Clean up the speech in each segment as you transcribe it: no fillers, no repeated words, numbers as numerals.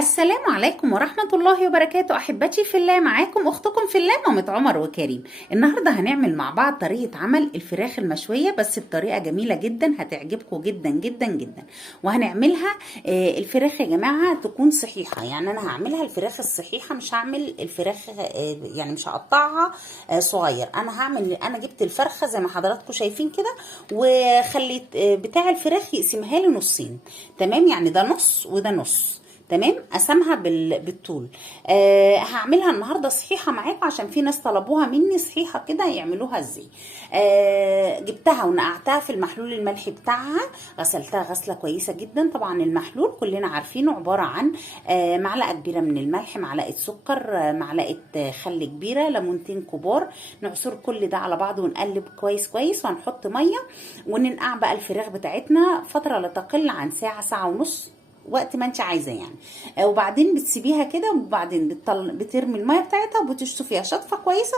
السلام عليكم ورحمة الله وبركاته. أحبتي في الله، معاكم أختكم في الله مامة عمر وكريم. النهاردة هنعمل مع بعض طريقة عمل الفراخ المشوية، بس بطريقة جميلة جدا هتعجبكم جدا جدا جدا. وهنعملها الفراخ يا جماعة تكون صحيحة، يعني أنا هعملها الفراخ الصحيحة، مش هعمل الفراخ يعني مش هقطعها صغير. أنا جبت الفرخة زي ما حضراتكم شايفين كده، وخليت بتاع الفراخ يقسمها لي نصين، تمام؟ يعني ده نص وده نص، تمام. قسمها بالطول. هعملها النهارده صحيحه معاكم، عشان في ناس طلبوها مني صحيحه كده يعملوها ازاي. جبتها ونقعتها في المحلول الملحي بتاعها، غسلتها غسله كويسه جدا. طبعا المحلول كلنا عارفينه عباره عن معلقه كبيره من الملح، معلقه سكر، معلقه خل كبيره، ليمونتين كبار. نعصر كل ده على بعض ونقلب كويس كويس، وهنحط ميه وننقع بقى الفراخ بتاعتنا فتره لا تقل عن ساعه، ساعه ونص، وقت ما انت عايزه يعني. وبعدين بتسيبيها كده، وبعدين بترمي الميه بتاعتها وبتشطفيها شطفه كويسه،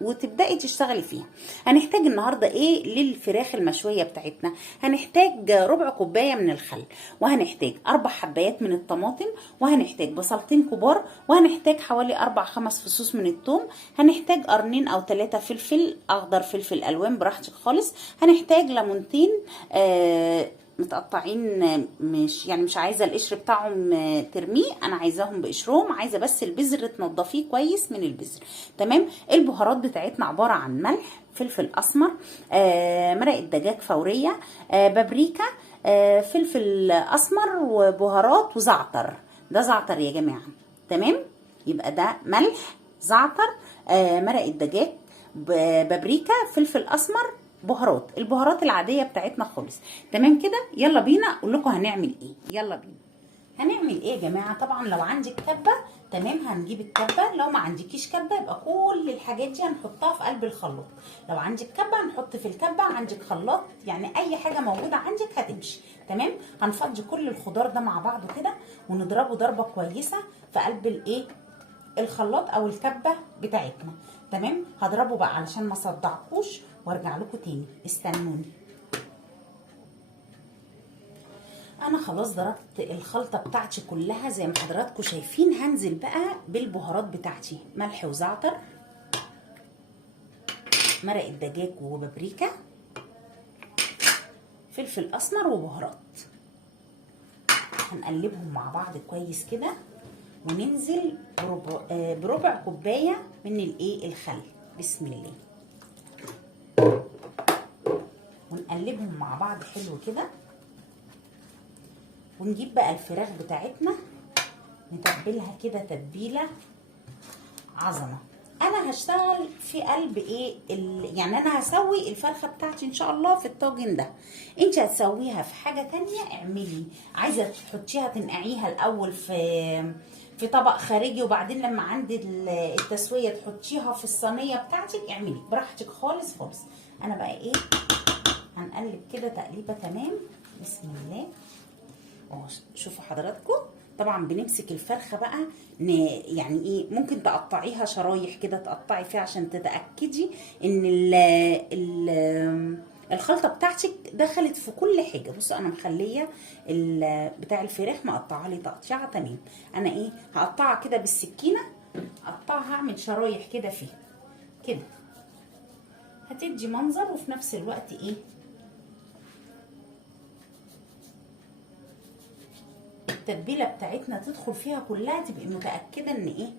وتبداي تشتغلي فيها. هنحتاج النهارده ايه للفراخ المشويه بتاعتنا؟ هنحتاج ربع كوبايه من الخل، وهنحتاج 4 حبايات من الطماطم، وهنحتاج بصلتين كبار، وهنحتاج حوالي 4 5 فصوص من الثوم، هنحتاج قرنين او 3 فلفل اخضر، فلفل الوان براحتك خالص، هنحتاج ليمونتين متقطعين، مش عايزه القشر بتاعهم ترميه، انا عايزاهم بقشرهم، عايزه بس البذر تنضفيه كويس من البذر، تمام. البهارات بتاعتنا عباره عن ملح، فلفل اسمر، مرقه دجاج فوريه، بابريكا، فلفل اسمر، وبهارات، وزعتر. ده زعتر يا جماعه، تمام. يبقى ده ملح، زعتر، مرقه دجاج، بابريكا، فلفل اسمر، بهارات، البهارات العاديه بتاعتنا خالص، تمام كده. يلا بينا اقول لكم هنعمل ايه. يلا بينا. هنعمل ايه يا جماعه؟ طبعا لو عندك كبه تمام هنجيب الكبه، لو ما عندكيش كبه يبقى كل الحاجات دي هنحطها في قلب الخلاط. لو عندك كبه هنحط في الكبه، عندك خلاط يعني اي حاجه موجوده عندك هتمشي، تمام. هنفضي كل الخضار ده مع بعضه كده، ونضربه ضربه كويسه في قلب الايه، الخلاط او الكبه بتاعتنا، تمام. هضربه بقى علشان ما صدعكوش وارجع لكم تاني، استنوني. انا خلاص ضربت الخلطه بتاعتي كلها زي ما حضراتكم شايفين. هنزل بقى بالبهارات بتاعتي، ملح وزعتر، مرقه دجاج وبابريكا، فلفل اسمر، وبهارات. هنقلبهم مع بعض كويس كده، وننزل بربع كوبايه من الايه، الخل. بسم الله. ونقلبهم مع بعض حلو كده، ونجيب بقى الفراخ بتاعتنا نتبلها كده تتبيله عظمه. انا هشتغل في قلب ايه يعني انا هسوي الفرخه بتاعتي ان شاء الله في الطاجن ده. انت هتسويها في حاجه تانية، اعملي. عايزه تحطيها تنقعيها الاول في طبق خارجي، وبعدين لما عند التسويه تحطيها في الصينيه بتاعتك، اعملي براحتك خالص خالص. انا بقى ايه، هنقلب كده تقليبه تمام. بسم الله. شوفوا حضراتكم، طبعا بنمسك الفرخه بقى يعني ايه، ممكن تقطعيها شرايح كده، تقطعي فيها عشان تتاكدي ان الخلطه بتاعتك دخلت في كل حاجه. بصوا انا مخليه بتاع الفراخ مقطعها لي تقطيعه تمام. انا ايه، هقطعها كده بالسكينه، اقطعها، هعمل شرايح كده فيها كده، هتدي منظر، وفي نفس الوقت ايه، التتبيله بتاعتنا تدخل فيها كلها، تبقي متاكده ان ايه،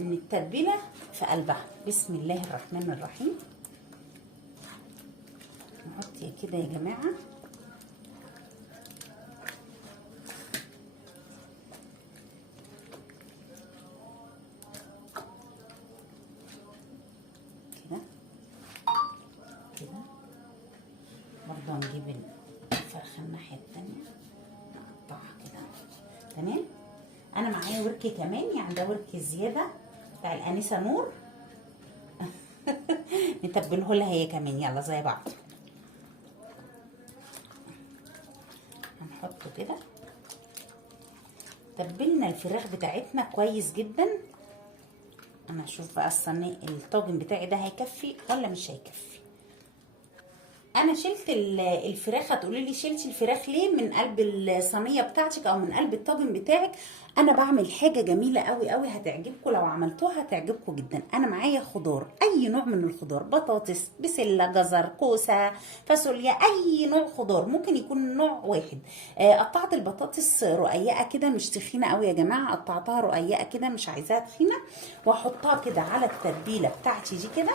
ان التتبيله في قلبها. بسم الله الرحمن الرحيم. نحط كده يا جماعه كده كده. برضه نجيب الفرخه الناحيه التانيه نقطعها كده، تمام. انا معايا ورك كمان، يعني ده ورك زياده بتاع الانسه نور نتبله لها هي كمان. يلا زي بعض هنحطه كده. تبلنا الفراخ بتاعتنا كويس جدا. انا اشوف بقى الصينيه، الطاجن بتاعي ده هيكفي ولا مش هيكفي. انا شلت الفراخ. هتقولي لي شلتي الفراخ ليه من قلب الصينيه بتاعتك او من قلب الطاجن بتاعك؟ انا بعمل حاجه جميله قوي قوي هتعجبكم، لو عملتوها هتعجبكم جدا. انا معايا خضار، اي نوع من الخضار، بطاطس، بسله، جزر، كوسه، فاصوليا، اي نوع خضار ممكن يكون نوع واحد. قطعت البطاطس رقيقه كده، مش تخينه قوي يا جماعه، قطعتها رقيقه كده، مش عايزاها تخينه. واحطها كده على التتبيله بتاعتي دي كده،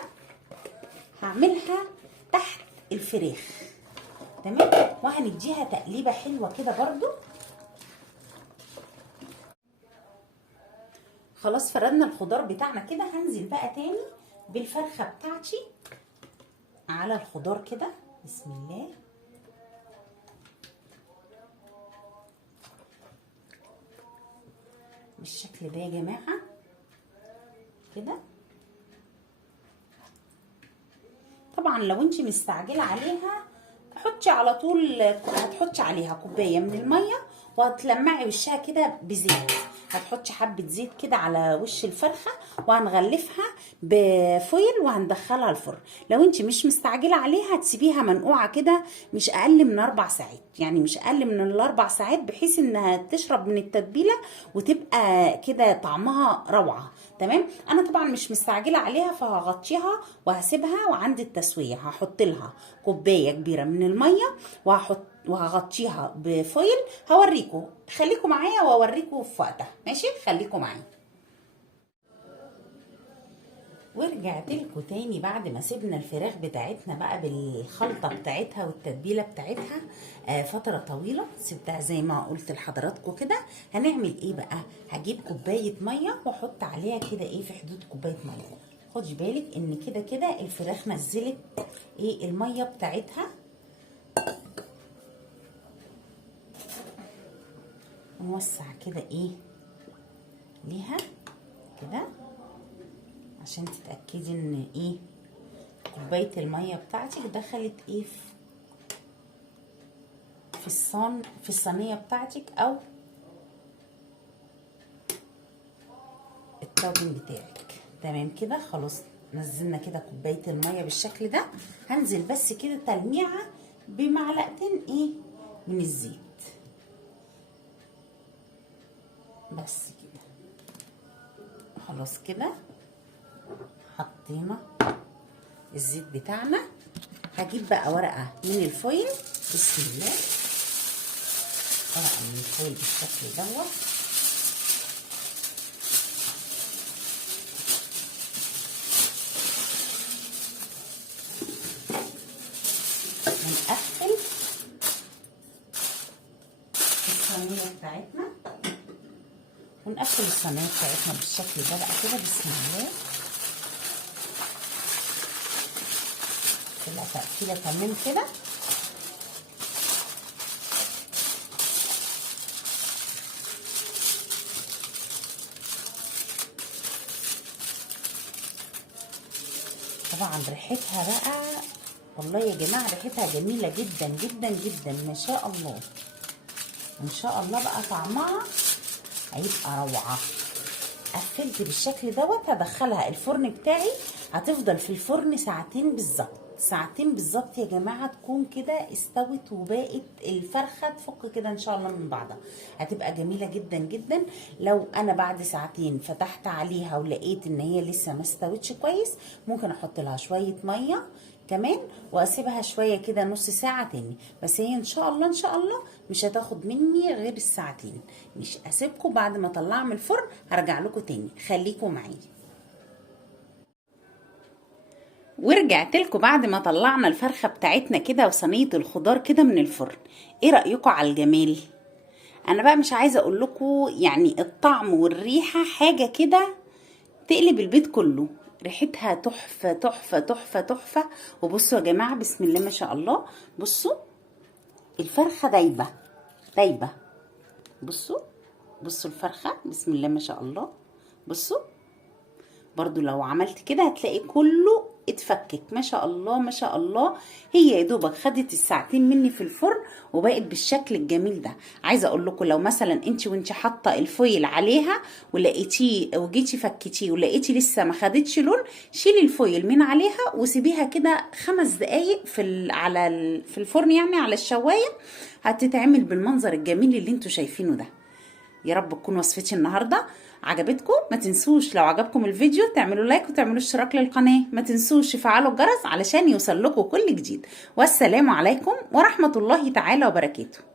هعملها تحت الفراخ. تمام. وهنديها تقليبه حلوه كده برضو. خلاص فردنا الخضار بتاعنا كده، هنزل بقى تاني بالفرخه بتاعتي على الخضار كده. بسم الله. بالشكل ده يا جماعه كده. طبعا لو انت مستعجله عليها حطي على طول، هتحطي عليها كوبايه من الميه وهتلمعي وشها كده بزيت. هتحطي حبه زيت كده على وش الفرخه وهنغلفها بفويل وهندخلها الفرن. لو انت مش مستعجله عليها هتسيبيها منقوعه كده مش اقل من 4 ساعات، يعني مش اقل من الاربع ساعات، بحيث انها تشرب من التتبيله وتبقى كده طعمها روعه. تمام. انا طبعا مش مستعجله عليها فهغطيها وهسيبها، وعند التسويه هحط لها كوبايه كبيره من الميه وهغطيها بفويل. هوريكم، خليكم معايا واوريكم في وقتها. ماشي، خليكم معايا. ورجعت لكم تاني بعد ما سيبنا الفراخ بتاعتنا بقى بالخلطه بتاعتها والتتبيله بتاعتها فتره طويله، سبتها زي ما قلت لحضراتكم كده. هنعمل ايه بقى؟ هجيب كوبايه ميه واحط عليها كده ايه في حدود كوبايه ميه. خدي بالك ان كده كده الفراخ نزلت ايه الميه بتاعتها. نوسع كده ايه ليها كده عشان تتاكدي ان ايه كوبايه الميه بتاعتك دخلت ايه في الصينيه بتاعتك او الطاجن بتاعك. تمام كده. خلاص نزلنا كده كوبايه الميه بالشكل ده. هنزل بس كده تلميعه بمعلقتين ايه من الزيت، بس كده. خلاص كده حطينا الزيت بتاعنا. هجيب بقى ورقه من الفويل. بسم الله. ورقه من الفويل بالشكل دوت. ونقفل الصينيه بتاعتنا، ونقفل الصينيه بتاعتنا بالشكل ده بقى كده. بسم الله. تبقى تقفيله تمام كده. طبعا ريحتها بقى والله يا جماعه ريحتها جميله جدا جدا جدا، ما شاء الله. ان شاء الله بقى طعمها هيبقى روعه. قفلت بالشكل دوت. هدخلها الفرن بتاعي، هتفضل في الفرن ساعتين بالظبط. ساعتين بالظبط يا جماعه تكون كده استوت وبقت الفرخه تفك كده ان شاء الله من بعضها. هتبقى جميله جدا جدا. لو انا بعد ساعتين فتحت عليها ولقيت ان هي لسه ما استوتش كويس، ممكن احط لها شويه ميه كمان واسيبها شويه كده نص ساعه تاني. بس هي ان شاء الله ان شاء الله مش هتاخد مني غير الساعتين. مش هسيبكم بعد ما اطلعها من الفرن، هرجع لكم تاني، خليكم معايا. ورجعت لكم بعد ما طلعنا الفرخه بتاعتنا كده وصينيه الخضار كده من الفرن. ايه رايكم على الجمال؟ انا بقى مش عايزه اقول لكم يعني الطعم والريحه حاجه كده تقلب البيت كله. ريحتها تحفه تحفه تحفه تحفه. وبصوا يا جماعه بسم الله ما شاء الله. بصوا الفرخه دايبه دايبه. بصوا بصوا الفرخه بسم الله ما شاء الله. بصوا برضو لو عملت كده هتلاقي كله اتفكت ما شاء الله ما شاء الله. هي يا دوبك خدت الساعتين مني في الفرن وبقت بالشكل الجميل ده. عايزه اقول لكم لو مثلا انت حاطه الفويل عليها ولقيتيه وجيتي فكتيه ولقيتي لسه ما خدتش لون، شيلي الفويل من عليها وسيبيها كده 5 دقايق في الفرن، يعني على الشوايه، هتتعمل بالمنظر الجميل اللي انتوا شايفينه ده. يا رب تكون وصفتي النهارده عجبتكم. ما تنسوش لو عجبكم الفيديو تعملوا لايك وتعملوا اشتراك للقناه. ما تنسوش تفعلوا الجرس علشان يوصل لكم كل جديد. والسلام عليكم ورحمه الله تعالى وبركاته.